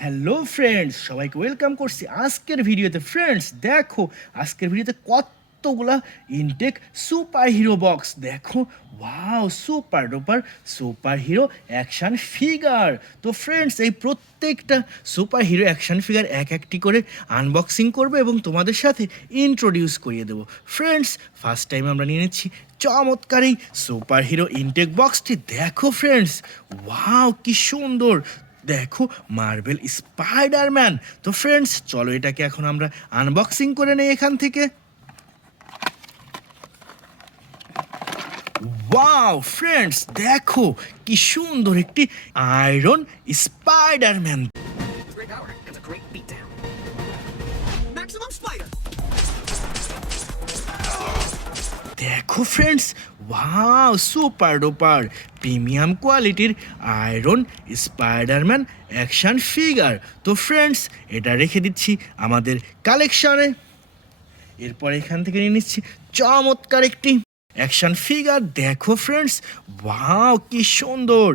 Hello friends, সবাইকে welcome করছি আজকের ভিডিওতে। ফ্রেন্ডস দেখো, আজকের ভিডিওতে কতগুলা ইনটেক সুপার হিরো বক্স দেখো। Wow, super duper super hero action figure. তো ফ্রেন্ডস, এই প্রত্যেকটা সুপার হিরো অ্যাকশন ফিগার এক একটি করে আনবক্সিং করবো এবং তোমাদের সাথে ইন্ট্রোডিউস করিয়ে দেবো। ফ্রেন্ডস, ফার্স্ট টাইম আমরা নিয়ে নিচ্ছি চমৎকার এই সুপার হিরো ইনটেক বক্সটি। দেখো ফ্রেন্ডস, ওয়াও কি সুন্দর। দেখো, মার্বেল স্পাইডারম্যান। তো ফ্রেন্ডস, চলো এটাকে এখন আমরা আনবক্সিং করে নেই এখান থেকে। ওয়াও ফ্রেন্ডস, দেখো কি সুন্দর একটি iron Spiderman. Great power and a great beatdown. Maximum Spider! দেখো friends, wow super duper premium কোয়ালিটির আয়রন স্পাইডারম্যান অ্যাকশন ফিগার। তো ফ্রেন্ডস, এটা রেখে দিচ্ছি আমাদের কালেকশনে। এরপর এখান থেকে নিয়ে নিচ্ছি চমৎকার একটি অ্যাকশন ফিগার। দেখো ফ্রেন্ডস, ওয়াও কি সুন্দর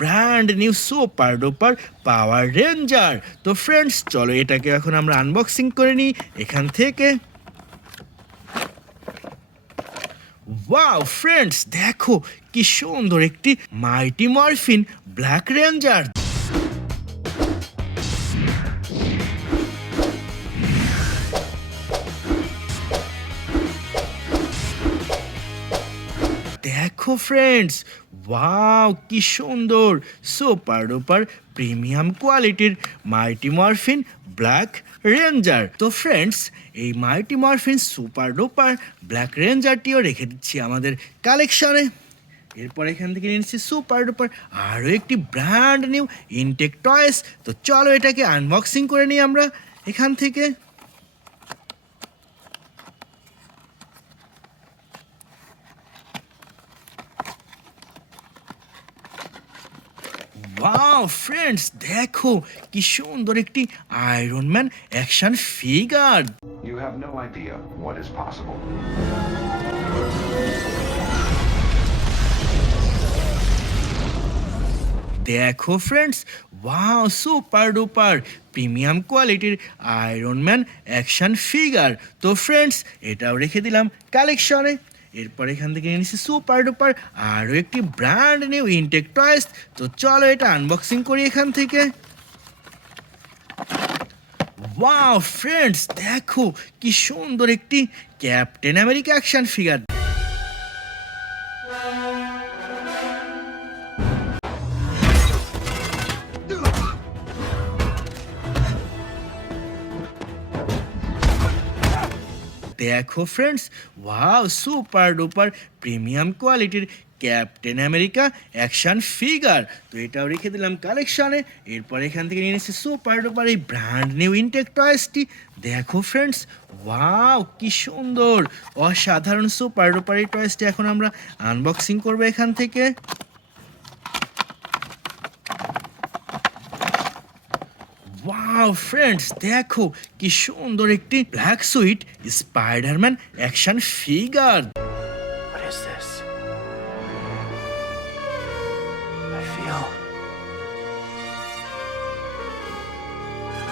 ব্র্যান্ড নিউ সুপার ডুপার পাওয়ার রেঞ্জার। তো ফ্রেন্ডস, চলো এটাকে এখন আমরা আনবক্সিং করে নিই এখান থেকে। ওয়াও ফ্রেন্ডস, দেখো কি সুন্দর একটি মাইটি মরফিন ব্ল্যাক রেঞ্জার। দেখো ফ্রেন্ডস, ওয়াও কি সুন্দর সুপার ডুপার প্রিমিয়াম কোয়ালিটির মাইটি মরফিন ব্ল্যাক রেঞ্জার। তো ফ্রেন্ডস, এই মাইটি মরফিন সুপার ডুপার ব্ল্যাক রেঞ্জারটিও রেখে দিচ্ছি আমাদের কালেকশনে। এরপর এখান থেকে নিচ্ছি সুপার ডুপার আরও একটি ব্র্যান্ড নিউ ইনটেক টয়েস। তো চলো এটাকে আনবক্সিং করে নিই আমরা এখান থেকে। ওয়াও ফ্রেন্ডস, দেখো কি সুন্দর একটি Iron Man action figure. You have no idea what is possible. দেখো friends, wow super duper premium কোয়ালিটির আয়রনম্যান অ্যাকশন ফিগার। তো ফ্রেন্ডস, এটাও রেখে দিলাম কালেকশনে। এরপর এখান থেকে নিয়ে নিচ্ছি সুপার ডুপার আরও একটি ব্র্যান্ড নিউ ইনটেক টয়েস। তো চলো এটা আনবক্সিং করি এখান থেকে। ওয়াও ফ্রেন্ডস, দেখো কি সুন্দর একটি ক্যাপ্টেন আমেরিকা অ্যাকশন ফিগার। দেখো friends, wow super duper premium কোয়ালিটির ক্যাপ্টেন আমেরিকা অ্যাকশন ফিগার। তো এটাও রেখে দিলাম কালেকশনে। এরপর এখান থেকে নিয়ে নিচ্ছি সুপার ডুপার এই ব্র্যান্ড নিউ ইনটেক টয়েসটি। দেখো ফ্রেন্ডস, ওয়াও কি সুন্দর অসাধারণ সুপার ডুপার এই টয়েসটি এখন আমরা আনবক্সিং করবো এখান থেকে। ওয়াও ফ্রেন্ডস, দেখো কি সুন্দর একটি black sweet Spiderman action figure. What is this? I feel.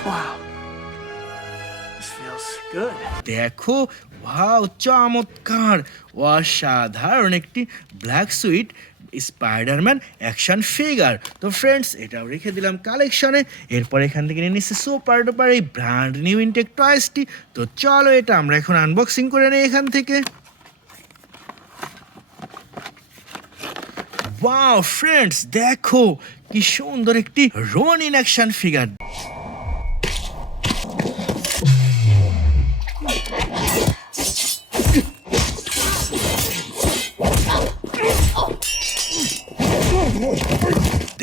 Wow. This feels good. দেখো, ওয়াও চমৎকার অসাধারণ একটি black sweet Spiderman action figure. তো ফ্রেন্ডস, এটাও রেখে দিলাম কালেকশনে। এরপর এখান থেকে নিয়ে নিচ্ছি সুপার ডুপার এই ব্র্যান্ড নিউ ইনটেক টয়েসটি। তো চলো এটা আমরা এখন আনবক্সিং করে নিই এখান থেকে। ওয়াও ফ্রেন্ডস, দেখো কি সুন্দর একটি রনিন অ্যাকশন ফিগার।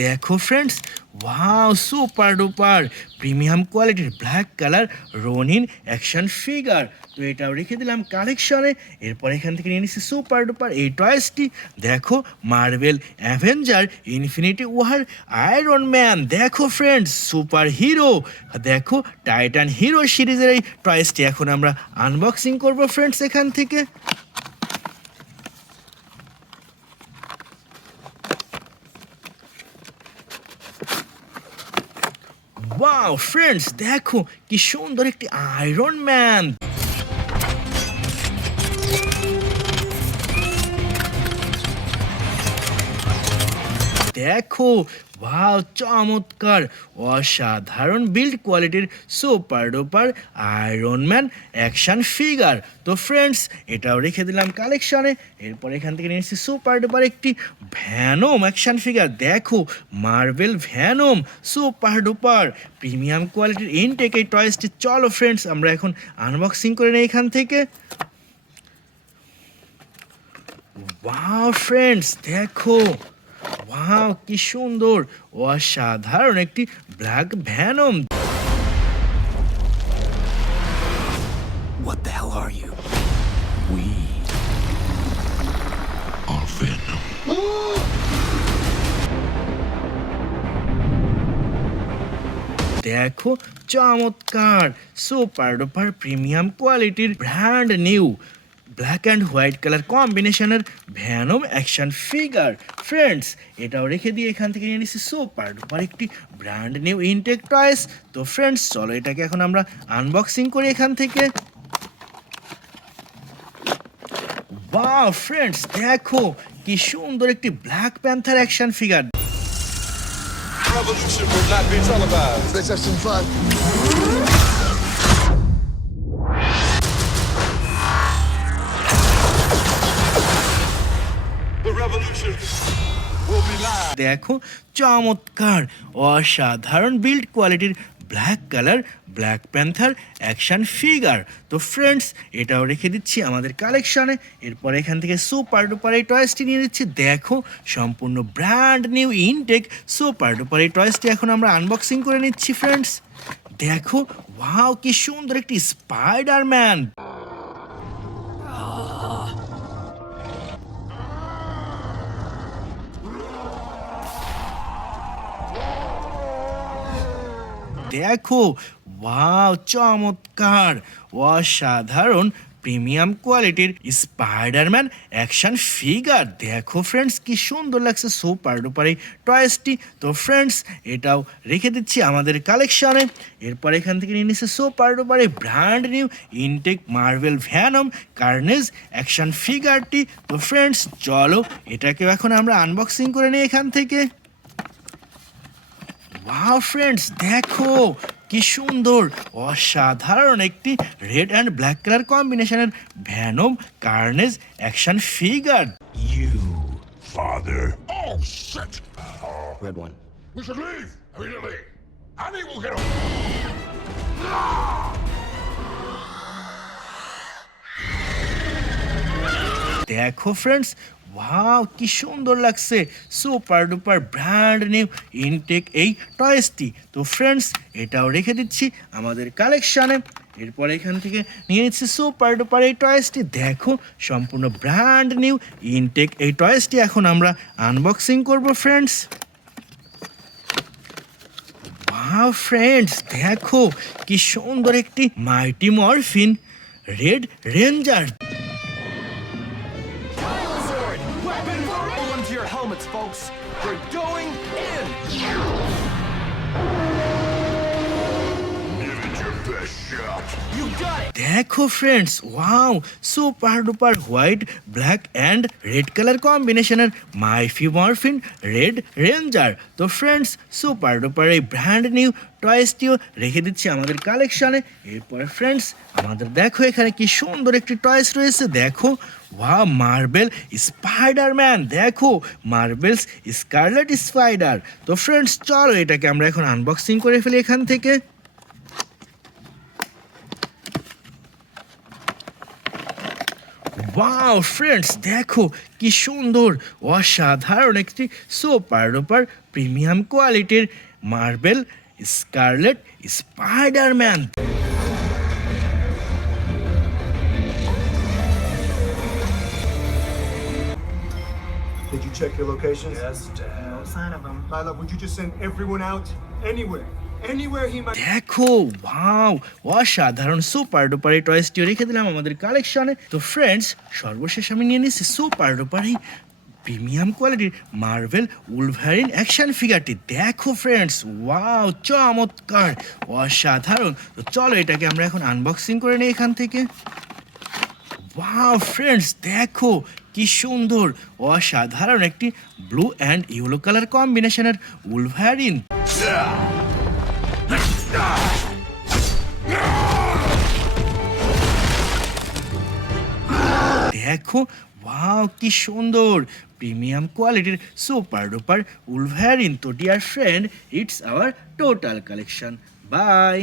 দেখো friends, wow super duper premium কোয়ালিটির black colour Ronin action figure. তো এটাও রেখে দিলাম কালেকশনে। এরপর এখান থেকে নিয়ে নিচ্ছি সুপার ডুপার এই টয়েসটি। দেখো, Marvel Avenger Infinity War Iron Man. দেখো ফ্রেন্ডস, সুপার হিরো। দেখো, টাইটান হিরো সিরিজের এই টয়েসটি এখন আমরা আনবক্সিং করবো ফ্রেন্ডস এখান থেকে। ওয়াও ওয়াও ফ্রেন্ডস, দেখো কি সুন্দর একটি আয়রন ম্যান। দেখো ওয়াও, চমৎকার অসাধারণ বিল্ড কোয়ালিটির super duper iron man action figure. তো ফ্রেন্ডস, এটাও রেখে দিলাম কালেকশনে। এরপর এখান থেকে নিয়েছি সুপার ডুপার একটি ভ্যানম অ্যাকশন ফিগার। দেখো marble Venom super duper premium কোয়ালিটির ইনটেক এই টয়েসটি। চলো ফ্রেন্ডস, আমরা এখন আনবক্সিং করে নিই এখান থেকে। ওয়াও ফ্রেন্ডস, দেখো ওয়াও কি সুন্দর অসাধারণ একটি black Venom. What the hell are you? We are Venom. দেখো চমৎকার সুপার ডুপার প্রিমিয়াম কোয়ালিটির brand new black and white colour কম্বিনেশনের ভ্যানম অ্যাকশন ফিগার। ফ্রেন্ডস, এটাও রেখে দিয়ে এখান থেকে নিয়ে নিচ্ছি সুপার ডুপার একটি ব্র্যান্ড নিউ ইনটেক টয়েস। তো ফ্রেন্ডস, চলো এটাকে এখন আমরা আনবক্সিং করি এখান থেকে। ওয়াও ফ্রেন্ডস, দেখো কি সুন্দর একটি black panther action figure. Revolution will not be televised. Let's have some fun. The revolution will be live. দেখো চমৎকার অসাধারণ বিল্ড কোয়ালিটির black colour black panther action figure. তো ফ্রেন্ডস, এটাও রেখে দিচ্ছি আমাদের কালেকশনে। এরপর এখান থেকে সুপার ডুপার এই টয়েসটি নিয়ে নিচ্ছি। দেখো সম্পূর্ণ brand new intact super duper এই টয়েসটি এখন আমরা আনবক্সিং করে নিচ্ছি। ফ্রেন্ডস, দেখো ওয়াও কি সুন্দর একটি স্পাইডারম্যান। দেখো ওয়াও চমৎকার অসাধারণ প্রিমিয়াম কোয়ালিটির স্পাইডারম্যান অ্যাকশন ফিগার। দেখো ফ্রেন্ডস, কি সুন্দর লাগছে সুপার ডুপার এই টয়েসটি। তো ফ্রেন্ডস, এটাও রেখে দিচ্ছি আমাদের কালেকশনে। এরপর এখান থেকে নিয়ে নিচ্ছে সুপার ডুপার এই brand new Intech Marvel Venom Carnage action ফিগারটি। তো ফ্রেন্ডস, চলো এটাকেও এখন আমরা আনবক্সিং করে নিই এখান থেকে। ওয়াও ফ্রেন্ডস, দেখো কি সুন্দর অসাধারণ একটি রেড অ্যান্ড ব্ল্যাক কালার কম্বিনেশনের Venom Carnage action figure. You, father. Oh, shit! Red one. We should leave immediately. Annie will get him. দেখো ফ্রেন্ডস, ওয়াও কি সুন্দর লাগছে super duper brand new intact এই টয়েসটি। তো ফ্রেন্ডস, এটাও রেখে দিচ্ছি আমাদের কালেকশানে। এরপর এখান থেকে নিয়ে নিচ্ছি সুপার ডুপার এই টয়েসটি। দেখো সম্পূর্ণ ব্র্যান্ড নিউ ইনটেক এই টয়েসটি এখন আমরা আনবক্সিং করব ফ্রেন্ডস। ওয়াও ফ্রেন্ডস, দেখো কি সুন্দর একটি Mighty Morphin Red Ranger. Hold on to your helmets, folks. We're going in. Give it your best shot. You got it. দেখো friends, wow super duper white black and red colour কম্বিনেশনের Mighty Morphin Red Ranger. তো friends, super duper এই brand new টয়েসটিও রেখে দিচ্ছি আমাদের কালেকশানে। এরপরে friends, আমাদের দেখো এখানে কি সুন্দর একটি টয়েস রয়েছে। দেখো ওয়াও মার্বেল স্পাইডারম্যান, দেখো মার্বেলস স্কারলেট স্পাইডার। তো ফ্রেন্ডস, চলো এটাকে আমরা এখন আনবক্সিং করে ফেলি এখান থেকে। ওয়াও ফ্রেন্ডস, দেখো কি সুন্দর অসাধারণ একটি সুপার ডুপার প্রিমিয়াম কোয়ালিটির Marvel Scarlet Spiderman. Did you check your locations? Yes, Dad. No sign of him. Lila, would you just send everyone out? Anywhere. Anywhere he might... দেখো ওয়াও অসাধারণ super duper এই টয়েসটিও রেখে দিলাম আমাদের কালেকশনে। তো friends, সর্বশেষ আমি নিয়ে নিচ্ছি সুপার ডুপার এই প্রিমিয়াম কোয়ালিটির মার্ভেল উলভারিন অ্যাকশন ফিগারটি। দেখো ফ্রেন্ডস, ওয়াও, চমৎকার, অসাধারণ। তো চলো এটাকে আমরা এখন আনবক্সিং করে নিই এখান থেকে। ওয়াও ফ্রেন্ডস, দেখো কি সুন্দর, অসাধারণ একটি ব্লু অ্যান্ড ইয়েলো কালার কম্বিনেশনের উলভারিন। দেখো, ওয়াও কি সুন্দর, প্রিমিয়াম কোয়ালিটির সুপার ডুপার উলভারিন। তো dear friend, it's our total collection. By.